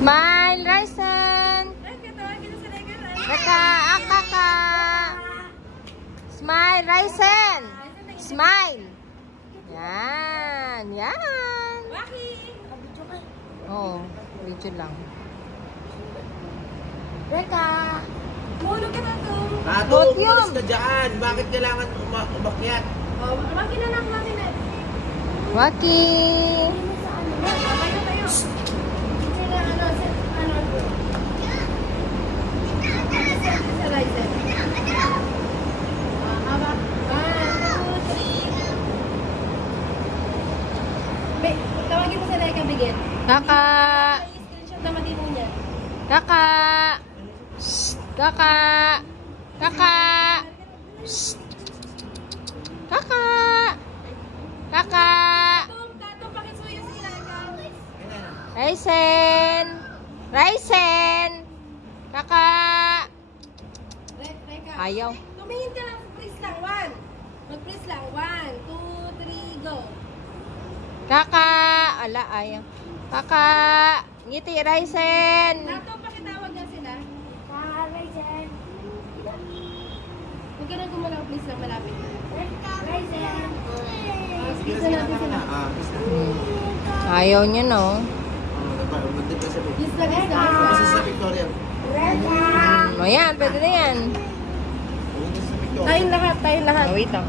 Smile, Ryzen. Reka, Akaka. Smile, Ryzen. Smile. Yan, yan. Oo, video lang. Reka. Mulog ka na to. Umalis ka dyan. Bakit kailangan umakyat? Waki na lang, waki na. Waki. Babay na tayo. Sila, sa Ryzen. Hawak. 1, 2, 3. Tawagin mo sa Reka, bigyan. Kakak. I-screenshot na matino niya. Kakak. Shh. Kakak. Kakak. Shh. Kakak. Kakak. Tatong, pakisuyo si Reka. Ryzen. Ryzen. Kakak. Reka. Ayaw. Tumingin ka lang. Freeze lang. 1. Mag-freeze lang. 1, 2, 3, go. Kakak. Ala, ayaw. Kakak. Ngiti, Ryzen. Tatong, pakitawag na sila. Ryzen. Huwag ka nang gumalaw. Please lang. Malapit na. Ryzen. Kiss na natin sila. Ayaw niya, no? Kiss lang. Kiss lang. Kasi sa Victoria. Ayan, pwede na yan. Tayong lahat. Tayong lahat. Oh, wait lang.